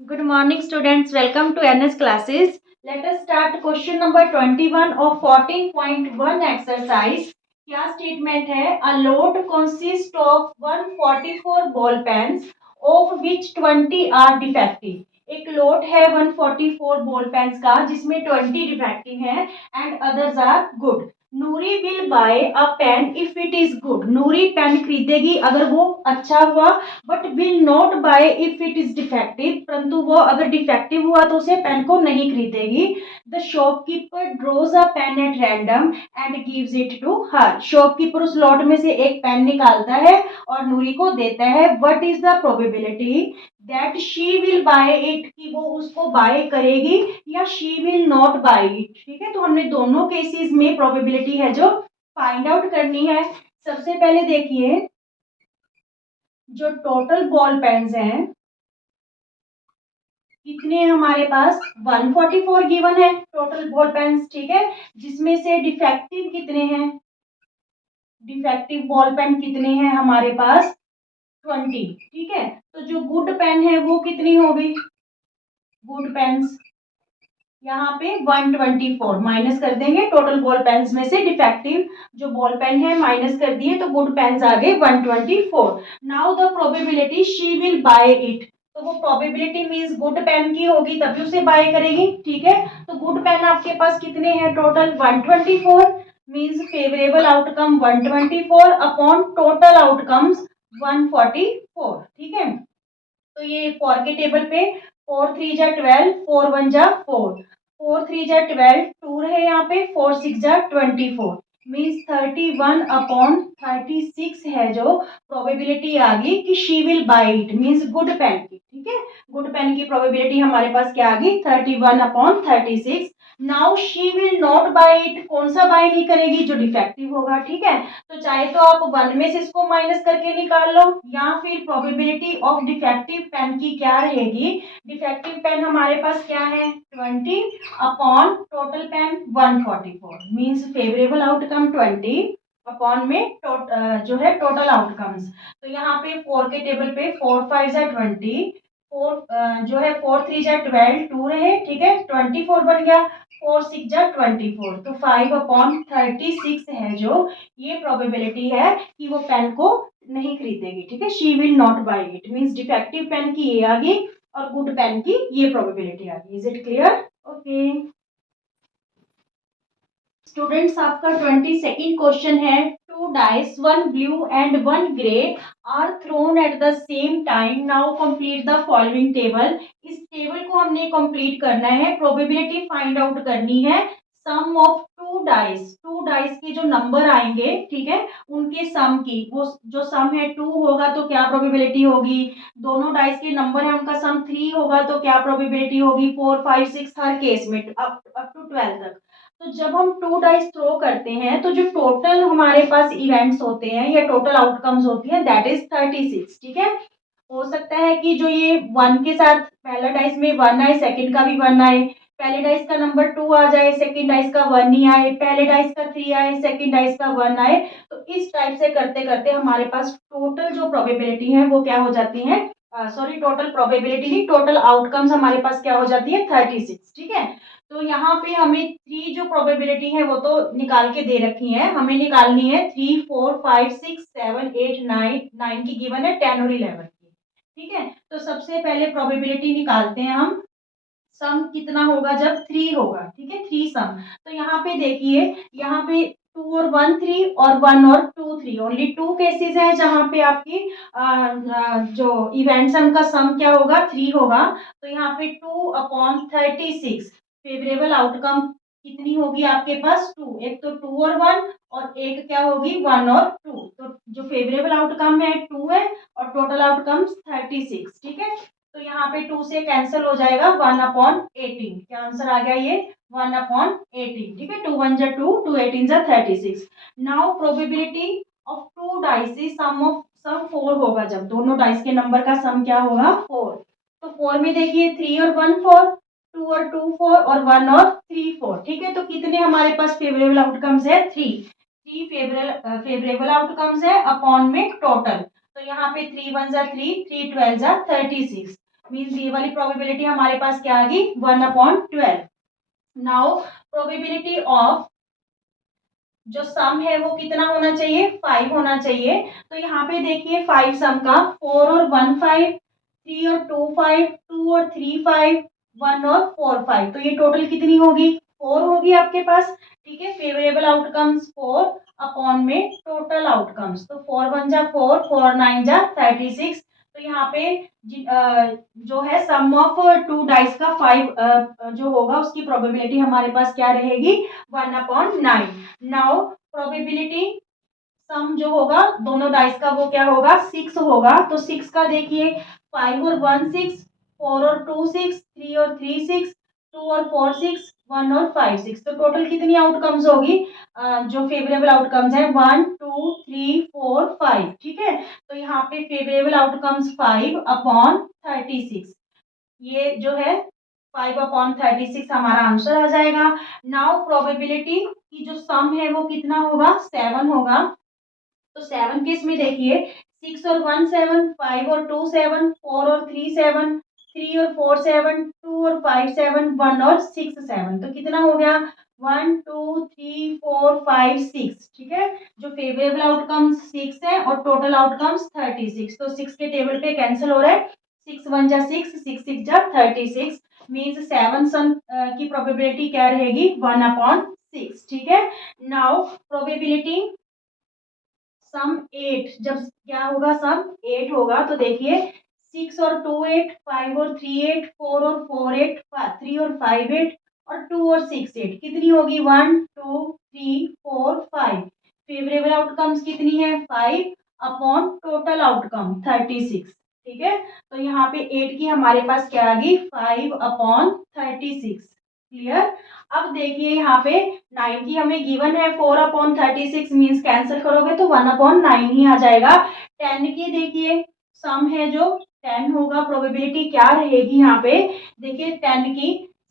Good morning, students. Welcome to NS classes. Let us start question number 21 of 14.1 exercise. क्या statement है? A load consists of 144 ball pens, of which 20 are defective. एक lot है 144 ball pens का जिसमें 20 defective हैं and others are good. Noori will buy a pen if it is good. Noori pen खरीदेगी अगर वो अच्छा हुआ, but will not buy if it is defective. परंतु वो अगर डिफेक्टिव हुआ तो उसे पेन को नहीं खरीदेगी. The shopkeeper draws a pen at random and gives it to her. Shopkeeper उस लॉट में से एक पेन निकालता है और नूरी को देता है. What is the probability that she will buy it, कि वो उसको बाय करेगी या she will not buy it. ठीक है, तो हमने दोनों केसेस में प्रोबेबिलिटी है जो फाइंड आउट करनी है. सबसे पहले देखिए, जो टोटल बॉल पेन्स हैं कितने हैं हमारे पास? 144 गिवन है टोटल बॉल पेन्स. ठीक है, जिसमें से डिफेक्टिव कितने हैं? डिफेक्टिव बॉल पेन कितने हैं हमारे पास? 20. ठीक है, तो जो गुड पेन है वो कितनी होगी? गुड पेन्स यहाँ पे 124 माइनस कर देंगे टोटल बॉल पेन्स में से. डिफेक्टिव जो बॉल पेन है माइनस कर दिए तो गुड पेन्स आ गए 124. Now the probability she will buy it, तो वो प्रोबेबिलिटी मींस गुड पेन की होगी तभी उसे बाय करेगी. ठीक है, तो गुड पेन आपके पास कितने हैं? Total 124 means favourable outcome 124 upon total outcomes 144. ठीक है, तो ये फोर के टेबल पे 4 3 जा 12, 4 1 जा 4, 4 3 जा 12, 2 रहे यहाँ पे, 4 6 जा 24 मीन्स 31 अपॉन 36 है जो प्रोबेबिलिटी आ गई कि she will buy it means good pen की. ठीक है, गुड पेन की प्रोबेबिलिटी हमारे पास क्या आ गई? 31 upon 36. Now she will not buy it, कौन सा बाय नहीं करेगी? जो डिफेक्टिव होगा. ठीक है, तो चाहे तो आप 1 में से इसको माइनस करके निकाल लो या फिर प्रोबेबिलिटी ऑफ डिफेक्टिव पेन की क्या रहेगी? डिफेक्टिव पेन हमारे पास क्या है? 20 upon total pen 144 means favourable outcome 20 upon में जो है टोटल आउटकम्स. तो यहाँ पे 4 के टेबल पे 4 5 जा 20, 4 जो है 4 3 जा 12, 2 रहे. ठीक है, 24 बन गया. 4 6 जा 24, तो 5 अपॉन 36 है जो ये प्रोबेबिलिटी है कि वो पेन को नहीं खरीदेगी. ठीक है, she will not buy it means defective pen की ये आ गई और गुड पेन की ये प्रोबेबिलिटी आ गई. Is it clear? Okay students, आपका 22nd क्वेश्चन है. Two dice, one blue and one grey are thrown at the same time. Now complete the following table. इस टेबल को हमने कंप्लीट करना है. प्रोबेबिलिटी फाइंड आउट करनी है. सम ऑफ टू डाइस के जो नंबर आएंगे, ठीक है, उनके सम की, वो जो सम है 2 होगा तो क्या प्रोबेबिलिटी होगी? दोनों डाइस के नंबर है उनका सम 3 होगा तो क्या प्रोबेबिलिटी होगी? 4 5 6 हर केस में अप टू 12 तक. तो जब हम टू डाइस थ्रो करते हैं तो जो टोटल हमारे पास इवेंट्स होते हैं या टोटल आउटकम्स होती हैं दैट इज 36. ठीक है, हो सकता है कि जो ये 1 के साथ पहला डाइस में 1 आए, सेकंड का भी 1 आए, पहले डाइस का नंबर 2 आ जाए, सेकंड डाइस का 1 ही आए, पहले डाइस का 3 आए, सेकंड डाइस का 1 आए. तो इस टाइप से करते करते हमारे पास टोटल जो प्रोबेबिलिटी है वो क्या हो जाती है? सॉरी, टोटल प्रोबेबिलिटी नहीं, टोटल आउटकम्स हमारे पास क्या हो जाती है? 36. ठीक है, तो यहाँ पे हमें 3 जो प्रोबेबिलिटी है वो तो निकाल के दे रखी है, हमें निकालनी है 3 4 5 6 7 8 9. 9 की गिवन है 10 और 11 की. ठीक है, तो सबसे पहले प्रोबेबिलिटी निकालते हैं हम. सम कितना होगा जब 3 होगा? ठीक है, 3 सम. तो यहाँ पे देखिए, यहाँ पे 2 और 1 3 और 1 और 2 3, ओनली 2 केसेस हैं जहाँ पे आपकी जो इवेंट्स है उनका सम क्या होगा? 3 होगा. तो यहाँ पे 2 अपॉन 36 फेवरेबल आउटकम कितनी होगी आपके पास? 2. एक तो 2 और 1 और एक क्या होगी? 1 और 2. तो जो फेवरेबल आउटकम है 2 है और टोटल आउटकम 36. ठीक है, तो यहाँ पे 2 से कैंसिल हो जाएगा 1/18. क्या आंसर आ गया? ये 1/18. ठीक है, 2 1 जा 2, 2 18 जा 36. Now probability of two dice is sum 4 होगा. जब दोनों डाइस के नंबर का सम क्या होगा? 4. तो 4 में देखिए 3 और 1 4, 2 और 2 4 और 1 और 3 4. ठीक है, तो कितने हमारे पास फेवरेबल आउटकम्स है? 3 फेवरेबल आउटकम्स है अपॉन में टोटल. तो यहाँ पे 3 1 जा 3, 3 12 जा 36. मीन्स ये वाली प्रोबेबिलिटी हमारे पास क्या आ गई 1/12। नाउ प्रोबेबिलिटी ऑफ जो सम है वो कितना होना चाहिए 5 होना चाहिए। तो यहाँ पे देखिए 5 सम का 4 और 1 5, 3 और 2 5, 2 और 3 5, 1 और 4 5। तो ये टोटल कितनी होगी 4 होगी आपके पास। ठीक है, फेवरेबल आउटकम्स 4 अपॉन में टोटल आउटकम्स। तो 4 1 जा 4, 4 9 जा 36। तो यहाँ पे जो है सम ऑफ टू डाइस का 5 जो होगा उसकी प्रोबेबिलिटी हमारे पास क्या रहेगी 1/9। नाउ प्रोबेबिलिटी सम जो होगा दोनों डाइस का वो क्या होगा 6 होगा। तो 6 का देखिए 5 और 1 6, 4 और 2 6, 3 और 3 6, 2 और 4 6, 1 और 5 6। तो टोटल कितनी आउटकम्स होगी जो फेवरेबल आउटकम्स है 1 2 3 4 5। ठीक है, तो यहाँ पे फेवरेबल आउटकम्स 5/36, ये जो है 5/36 हमारा आंसर आ जाएगा। नाउ प्रोबेबिलिटी की जो सम है वो कितना होगा 7 होगा। तो 7 केस में देखिए 6 और 1 7, 5 और 2 7, 4 और 3 7, 3 और 4 7, 2 और 5 7, 1 और 6 7। तो कितना हो गया 1 2 3 4 5 6। ठीक है, जो फेवरेबल आउटकम्स 6 है और टोटल आउटकम्स 36। तो 6 के टेबल पे कैंसिल हो रहा है, 6 1 जा 6, 6 6 जा 36। मीन्स 7 सम की प्रोबेबिलिटी क्या रहेगी 1/6। ठीक है, नाउ प्रोबेबिलिटी सम 8, जब क्या होगा सम 8 होगा तो देखिए 6 और 2 8, 5 और 3 8, 4 और 4 8, 3 और 5 8 और 2 और 6 8। कितनी होगी 1 2 3 4 5। फेवरेबल आउटकम्स कितनी है 5 अपॉन टोटल आउटकम 36। ठीक है, तो यहाँ पे 8 की हमारे पास क्या आ गई 5/36। क्लियर। अब देखिए यहाँ पे 9 की हमें गिवन है 4/36, मीन्स कैंसिल करोगे तो 1/9 ही आ जाएगा। 10 की देखिए सम है जो 10 होगा, प्रोबेबिलिटी क्या रहेगी यहाँ पे देखिए 10 की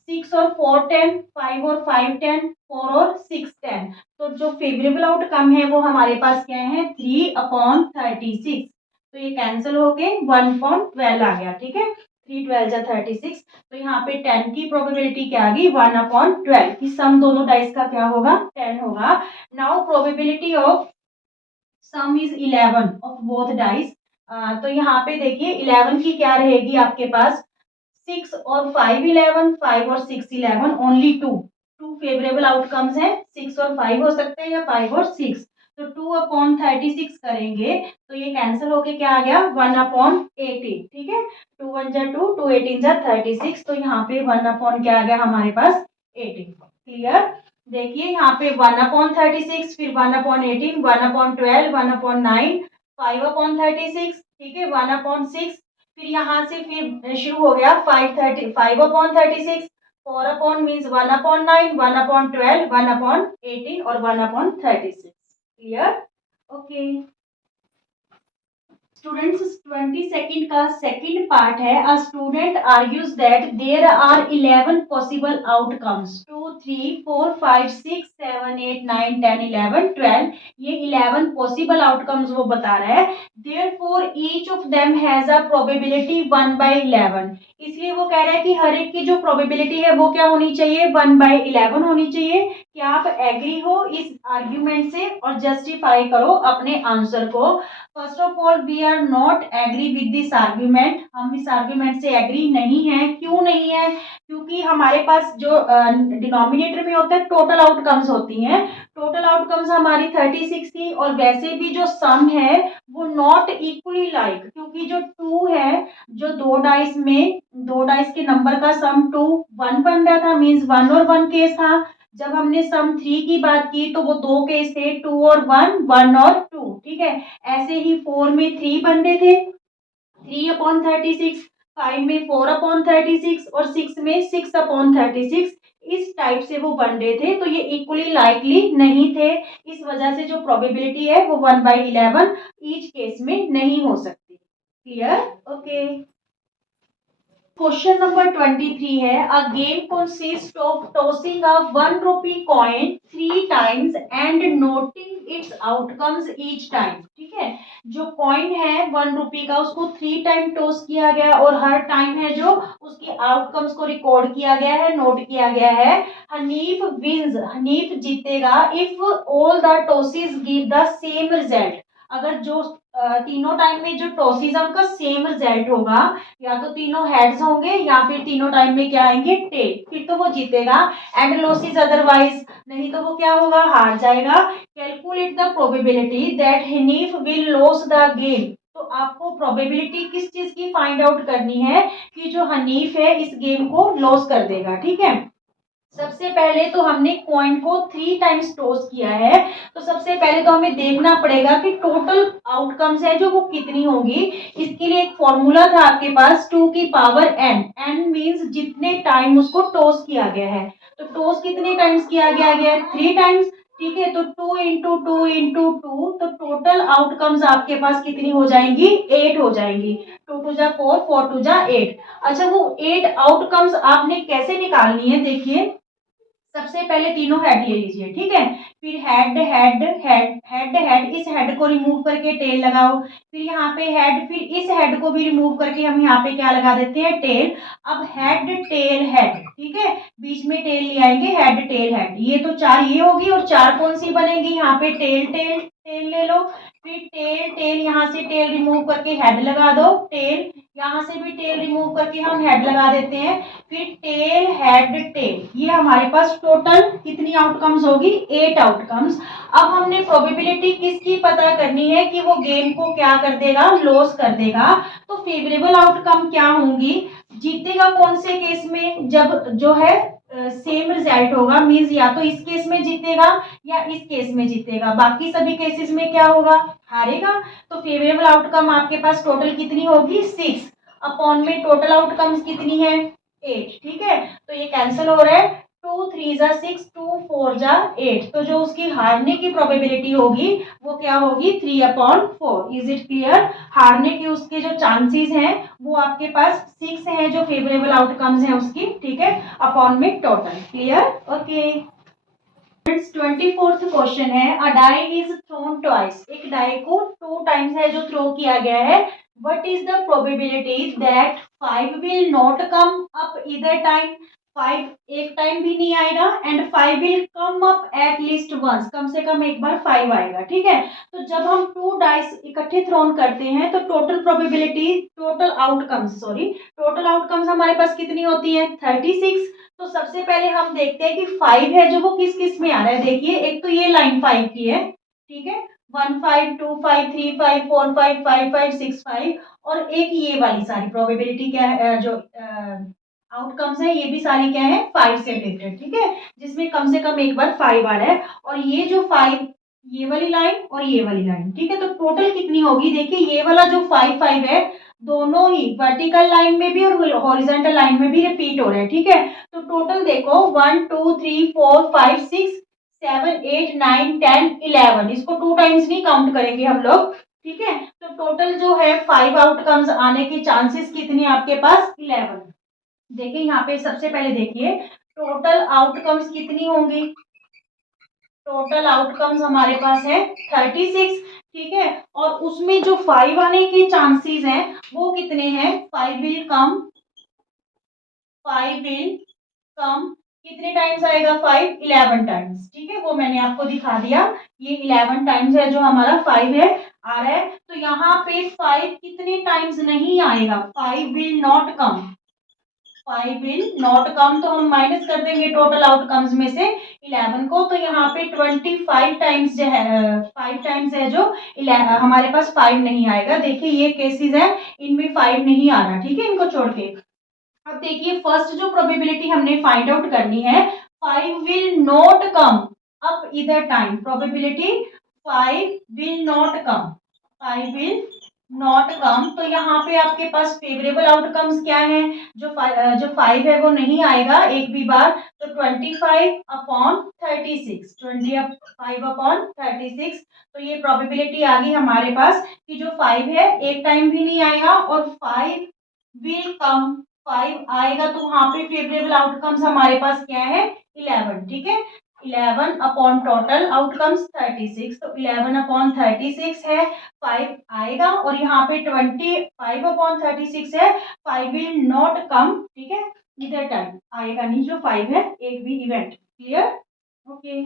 6 और 4 10, 5 और 5 10, 4 और 6 10। तो जो फेवरेबल आउटकम है वो हमारे पास क्या है 3/36। तो ये कैंसिल होके 1/12 आ गया। ठीक है, 3 12 जा 36। तो यहाँ पे 10 की प्रोबेबिलिटी क्या आ गई 1/12 की सम दोनों डाइस का क्या होगा 10 होगा। Now probability of some is 11 of both dice. तो यहाँ पे देखिए 11 की क्या रहेगी आपके पास 6 और 5 11, 5 और 6 11, only two two favourable outcomes हैं। 6 और 5 हो सकते हैं या 5 और 6। तो 2/36 करेंगे तो ये कैंसिल होके क्या आ गया 1/18। ठीक है, 2 1 जा 2, 2 18 जा 36। तो यहाँ पे 1 क्या आ गया हमारे पास 18। क्लियर। देखिए यहाँ पे 1/36, फिर 1/18, 1/12, 1/9, 5/36। ठीक है, 1/6, फिर यहाँ से फिर शुरू हो गया 5/36, 4 मीन्स 1/9, 1/12, 1/18 और 1/36। क्लियर। ओके स्टूडेंट्स, 22nd का सेकंड पार्ट है। A student argues that there are 11 possible outcomes 2 3 4 5 6 7 8 9 10 11 12। ये 11 पॉसिबल आउटकम्स वो बता रहा है। Therefore each of them has a probability 1/11। इसलिए वो कह रहा है कि हर एक की जो प्रोबेबिलिटी है वो क्या होनी चाहिए 1/11 होनी चाहिए। क्या आप एग्री हो इस आर्ग्यूमेंट से और जस्टिफाई करो अपने आंसर को। First of all we are not agree with this argument. हम इस आर्ग्यूमेंट से एग्री नहीं है। क्यों नहीं है, क्योंकि हमारे पास जो डिनोमिनेटर में होता है टोटल आउटकम्स होती हैं। टोटल आउटकम्स हमारी 36 थी और वैसे भी जो सम है वो नॉट इक्वली लाइक, क्योंकि जो 2 है जो दो डाइस के नंबर का सम 2 1 बन रहा था, मीन्स 1 और 1 केस था। जब हमने सम 3 की बात की तो वो दो केस थे 2 और 1, 1 और 2। ठीक है, ऐसे ही 4 में 3 बन रहे थे 3/36, 5 में 4/36 और 6 में 6/36। इस टाइप से वो बन रहे थे, तो ये इक्वली लाइकली नहीं थे। इस वजह से जो प्रोबेबिलिटी है वो 1/11 ईच केस में नहीं हो सकती। क्लियर। ओके क्वेश्चन नंबर 23 है a game consist of tossing a 1 rupee coin 3 times and noting its outcomes each time. ठीक है, जो कॉइन है 1 रुपी का उसको 3 टाइम टॉस किया गया और हर टाइम है जो उसकी आउटकम्स को रिकॉर्ड किया गया है, नोट किया गया है। हनीफ विंस, हनीफ जीतेगा if all the tosses give the same result. अगर जो तीनों टाइम में जो टॉसेस है उनका सेम रिजल्ट होगा, या तो तीनों हेड्स होंगे या फिर तीनों टाइम में क्या आएंगे टेल, फिर तो वो जीतेगा। एंड लॉसेस अदरवाइज, नहीं तो वो क्या होगा, हार जाएगा। Calculate the probability that Hanif will loss the game. तो आपको प्रोबेबिलिटी किस चीज की फाइंड आउट करनी है कि जो हनीफ है इस गेम को लॉस कर देगा। ठीक है, सबसे पहले तो हमने कॉइन को 3 टाइम्स टॉस किया है, तो सबसे पहले तो हमें देखना पड़ेगा कि टोटल आउटकम्स है जो वो कितनी होगी। इसके लिए एक फॉर्मूला था आपके पास 2 की पावर n, n मीन्स जितने टाइम उसको टॉस किया गया है। तो टॉस कितने टाइम्स किया गया है 3 टाइम्स। ठीक है, तो 2 × 2 × 2, तो टोटल आउटकम्स आपके पास कितनी हो जाएंगी, 8 हो जाएंगी। 2 × 2 = 4, 4 × 2 = 8। अच्छा, वो 8 आउटकम्स आपने कैसे निकालनी है, देखिए सबसे पहले तीनों हेड ले लीजिए। ठीक है, फिर head head head head head, इस हेड को रिमूव करके टेल लगाओ। फिर यहाँ पे हेड, फिर इस हेड को भी रिमूव करके हम यहाँ पे क्या लगा देते हैं, टेल। अब हेड टेल हेड, ठीक है, बीच में टेल ले आएंगे, हेड टेल हेड। ये तो 4 ये होगी, और 4 कौन सी बनेगी, यहाँ पे टेल टेल टेल ले लो। फिर टेल टेल, यहाँ से टेल रिमूव करके हेड लगा दो, टेल, यहाँ से भी टेल रिमूव करके हम हेड लगा देते हैं। फिर टेल हेड टेल, ये हमारे पास टोटल कितनी आउटकम्स होगी, 8 आउटकम्स। अब हमने प्रोबेबिलिटी किसकी पता करनी है कि वो गेम को क्या कर देगा, लॉस कर देगा। तो फेवरेबल आउटकम क्या होंगी, जीतेगा कौन से केस में, जब जो है सेम रिजल्ट होगा, मींस या तो इस केस में जीतेगा या इस केस में जीतेगा, बाकी सभी केसेस में क्या होगा, हारेगा। तो फेवरेबल आउटकम आपके पास टोटल कितनी होगी, 6 अपॉन में टोटल आउटकम्स कितनी है, 8। ठीक है, तो ये कैंसिल हो रहा है, 2 × 3 = 6, 2 × 4 = 8। तो जो उसकी हारने की प्रोबेबिलिटी होगी वो क्या होगी, 3/4। इज इट क्लियर, हारने के उसके जो चांसेस हैं वो आपके पास 6 है, जो फेवरेबल आउटकम्स है उसकी। ठीक है, अपॉन में total. Clear, okay. 24th question है a die is thrown twice, एक डाई को 2 टाइम्स है जो थ्रो किया गया है। What is the probability that 5 will not come up either time, 5 एक टाइम भी नहीं आएगा, and 5 will come up at least once, कम से कम एक बार 5 आएगा। ठीक है, तो जब हम 2 डाइस इकट्ठे थ्रोन करते हैं तो total probability, total outcomes, sorry, total outcomes हमारे पास कितनी होती है, 36। तो सबसे पहले हम देखते हैं कि 5 है जो वो किस किस में आ रहा है। देखिए, एक तो ये लाइन 5 की है, ठीक है, 1 5 2 5 3 5 4 5 5 5 6 5, और एक ये वाली सारी प्रोबेबिलिटी क्या है, जो आउटकम्स है ये भी सारी क्या है, 5 से रिलेटेड। ठीक है, जिसमें कम से कम एक बार 5 आ रहा है, और ये जो 5, ये वाली लाइन और ये वाली लाइन। ठीक है, तो टोटल कितनी होगी, देखिए ये वाला जो 5 5 है दोनों ही वर्टिकल लाइन में भी और हॉरिजॉन्टल लाइन में भी रिपीट हो रहे हैं। ठीक है, तो टोटल देखो 1 2 3 4 5 6 7 8 9 10 11, इसको 2 टाइम्स नहीं काउंट करेंगे हम लोग। ठीक है, तो टोटल जो है 5 आउटकम्स आने के चांसेस कितने आपके पास, 11। देखिए यहाँ पे सबसे पहले देखिए टोटल आउटकम्स कितनी होंगी, टोटल आउटकम्स हमारे पास है 36। ठीक है, और उसमें जो 5 आने के चांसेस हैं वो कितने हैं, 5 विल कम, 5 विल कम कितने टाइम्स आएगा, 5 11 टाइम्स। ठीक है, वो मैंने आपको दिखा दिया, ये 11 टाइम्स है जो हमारा 5 है आ रहा है। तो यहाँ पे 5 कितने टाइम्स नहीं आएगा, 5 will not come, 5 will not कम, तो हम माइनस कर देंगे टोटल आउटकम्स में से 11 को, तो यहाँ पे 25 टाइम्स जो है, 5 टाइम्स है जो हमारे पास 5 नहीं आएगा। देखिए ये केसेस है इनमें 5 नहीं आ रहा। ठीक है, इनको छोड़ के अब देखिए फर्स्ट जो प्रोबेबिलिटी हमने फाइंड आउट करनी है, 5 विल नॉट कम अप इधर time, probability 5 will not come, 5 will not कम। तो यहाँ पे आपके पास फेवरेबल आउटकम्स क्या है, जो 5 है वो नहीं आएगा एक भी बार, तो 25/36, 25/36। तो ये प्रोबेबिलिटी आ गई हमारे पास कि जो 5 है एक टाइम भी नहीं आएगा, और 5 विल कम 5 आएगा तो वहां पे फेवरेबल आउटकम्स हमारे पास क्या है 11, ठीक है। 11 अपॉन टोटल आउटकम्स 36, तो 11 अपॉन 36 है, 5 आएगा, और यहाँ पे 25 अपॉन 36 है, 5 विल नॉट कम, ठीक है, इधर टाइम आएगा नहीं जो 5 है एक भी event. Clear? Okay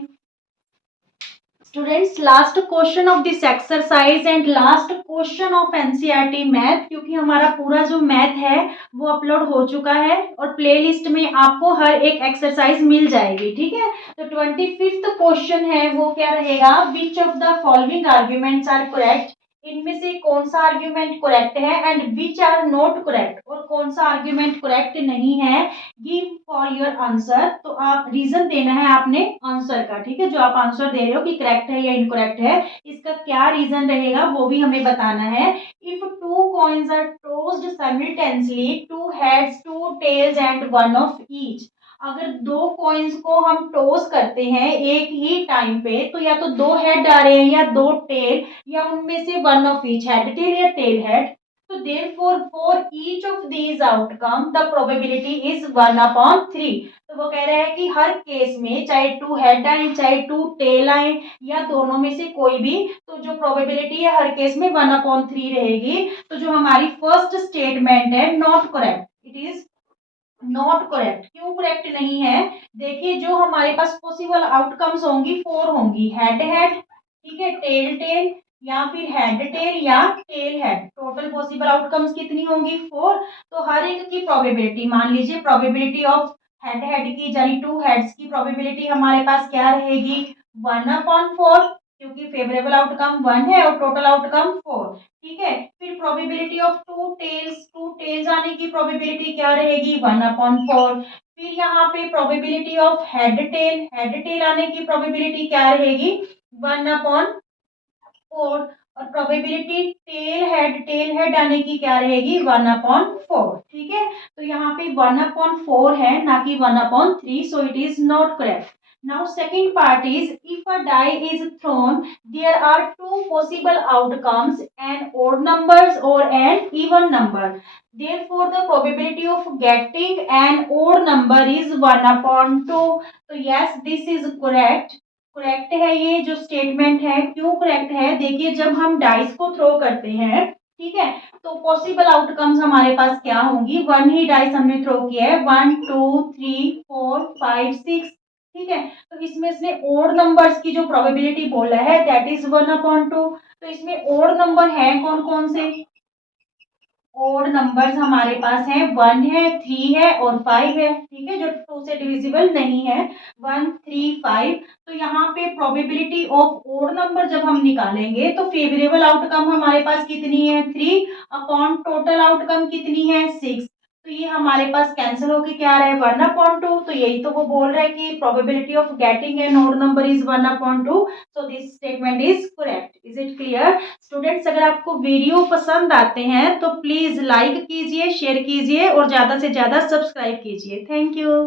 students, last question of this exercise and last question of NCERT math, क्योंकि हमारा पूरा जो मैथ है वो अपलोड हो चुका है और प्लेलिस्ट में आपको हर एक एक्सरसाइज मिल जाएगी, ठीक है। तो 25th क्वेश्चन है वो क्या रहेगा, which of the following arguments are correct, इनमें से कौन सा आर्ग्यूमेंट करेक्ट है, and which are not correct, और कौन सा आर्ग्यूमेंट करेक्ट नहीं है, गिव फॉर योर आंसर। तो आप रीजन देना है आपने आंसर का, ठीक है, जो आप आंसर दे रहे हो कि करेक्ट है या इनकरेक्ट है, इसका क्या रीजन रहेगा वो भी हमें बताना है। If two coins are tossed simultaneously, two heads, two tails and one of each, अगर दो कॉइन्स को हम टॉस करते हैं एक ही टाइम पे, तो या तो दो हेड आ रहे हैं या दो टेल, या उनमें से one of each, head tail या टेल हेड, तो therefore for each of these outcome the probability is 1/3। तो वो कह रहा है कि हर केस में चाहे टू हेड आए चाहे टू टेल आए या दोनों में से कोई भी, तो जो प्रोबेबिलिटी है हर केस में 1/3 रहेगी। तो जो हमारी फर्स्ट स्टेटमेंट है not correct, it is not correct. क्यों करेक्ट नहीं है, देखिए जो हमारे पास पॉसिबल आउटकम्स होंगी 4 होंगी, हेड हेड, ठीक है, टेल टेल, या फिर हेड टेल या tail head, total possible outcomes कितनी होंगी 4। तो हर एक की प्रोबेबिलिटी, मान लीजिए प्रोबेबिलिटी ऑफ हेड हेड की यानी टू हेड्स की प्रोबेबिलिटी हमारे पास क्या रहेगी 1/4, क्योंकि फेवरेबल आउटकम 1 है और टोटल आउटकम 4, ठीक है। फिर प्रोबेबिलिटी ऑफ टू टेल्स आने की प्रोबेबिलिटी क्या रहेगी 1/4। फिर यहाँ पे प्रोबेबिलिटी ऑफ हेड टेल आने की प्रोबेबिलिटी क्या रहेगी 1/4, और प्रोबेबिलिटी टेल हेड आने की क्या रहेगी 1/4, ठीक है। तो यहाँ पे 1/4 है ना कि 1/3, so it is not correct. Now second part is, if a die is thrown, there are two possible outcomes, an odd numbers or an even number. Therefore, the probability of getting an odd number is 1/2. So yes, this is correct. Correct है ये जो statement है। क्यों correct है, देखिए जब हम dice को थ्रो करते हैं, ठीक है, तो पॉसिबल आउटकम्स हमारे पास क्या होंगी, वन ही डाइस हमने थ्रो किया है, 1 2 3 4 5 6, ठीक है। तो इसमें से ओड नंबर्स की जो प्रोबेबिलिटी बोला है दैट इज 1/2। तो इसमें ओड नंबर है कौन कौन से, ओड नंबर्स हमारे पास हैं 1 है 3 है और 5 है, ठीक है, जो 2 से डिविजिबल नहीं है, 1 3 5। तो यहाँ पे प्रोबेबिलिटी ऑफ ओड नंबर जब हम निकालेंगे तो फेवरेबल आउटकम हमारे पास कितनी है 3 अपॉन टोटल आउटकम कितनी है 6। तो ये हमारे पास कैंसिल होके क्या आ रहा है 1/2। तो यही तो वो बोल रहा है कि probability of getting an odd number is 1/2। So this statement is correct. Is it clear students? अगर आपको वीडियो पसंद आते हैं तो प्लीज लाइक कीजिए, शेयर कीजिए और ज्यादा से ज्यादा सब्सक्राइब कीजिए। Thank you.